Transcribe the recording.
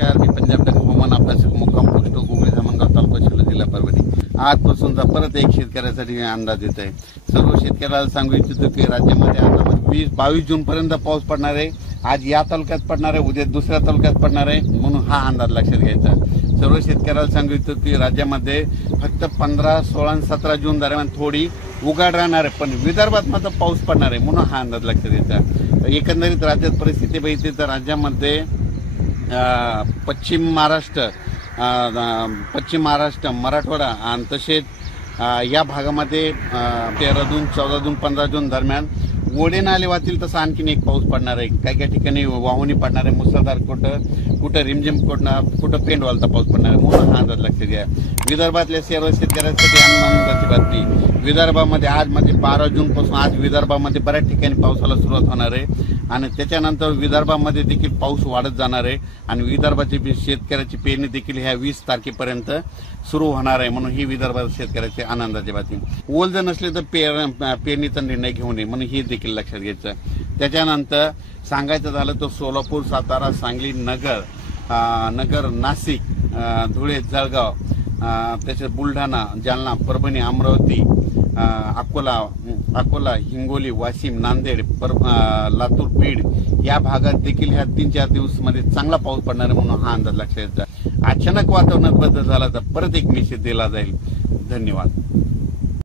नमस्कार, मी पंजाब डक हवामान अभ्यासक मुक्काम पोस्ट गुगळी धामणगाव तालुका शिरूर जिल्हा परभणी. आजपासूनचा परत एक शेतकऱ्यासाठी अंदाज येत आहे. सर्व शेतकऱ्याला सांगू इच्छितो की राज्यामध्ये आता 22 जून पर्यंत पाऊस पडणार आहे. आज या तालुक्यात पडणार आहे, उद्या दुसऱ्या तालुक्यात पडणार आहे, म्हणून हा अंदाज लक्षात घ्यायचा. सर्व शेतकऱ्याला सांगू इच्छितो की राज्यामध्ये फक्त 15, 16 आणि 17 जून दरम्यान थोडी उघाड राहणार आहे, पण विदर्भात मात्र पाऊस पडणार आहे, म्हणून हा अंदाज लक्षात घ्यायचा. एकंदरीत राज्यात परिस्थिती बघितली तर राज्यामध्ये पश्चिम महाराष्ट्र, मराठवाडा आणि तसेच या भागामध्ये 13 जून, 14 जून, 15 जून दरम्यान ओढे नाले वाहतील तसा आणखीन एक पाऊस पडणार आहे. काही ठिकाणी वाहुनी पडणार आहे, मुसळधार, कुठं रिमझिम, कुठं पेंडवालचा पाऊस पडणार आहे, म्हणून हा अंदाज लक्षात घ्या. विदर्भातल्या सर्व शेतकऱ्यांसाठी आनंदाची बातमी. विदर्भामध्ये आज म्हणजे 12 जून पासून आज विदर्भामध्ये बऱ्याच ठिकाणी पावसाला सुरुवात होणार आहे आणि त्याच्यानंतर विदर्भामध्ये देखील पाऊस वाढत जाणार आहे आणि विदर्भाची शेतकऱ्याची पेरणी देखील ह्या 20 तारखेपर्यंत सुरू होणार आहे, म्हणून ही विदर्भात शेतकऱ्याची आनंदाची बातमी. ओल जर नसले तर पेरणीचा निर्णय घेऊ नये, म्हणून हे देखील लक्षात घ्यायचं. त्याच्यानंतर सांगायचं झालं तर सोलापूर, सातारा, सांगली, नगर, नाशिक, धुळे, जळगाव, त्याच्यात बुलढाणा, जालना, परभणी, अमरावती, अकोला, हिंगोली, वाशिम, नांदेड, लातूर, बीड या भागात देखील ह्या 3-4 दिवसामध्ये चांगला पाऊस पडणार आहे, म्हणून हा अंदाज लक्षात घ्यायचा. अचानक वातावरणात बदल झाला तर परत एक मेसेज दिला जाईल. धन्यवाद.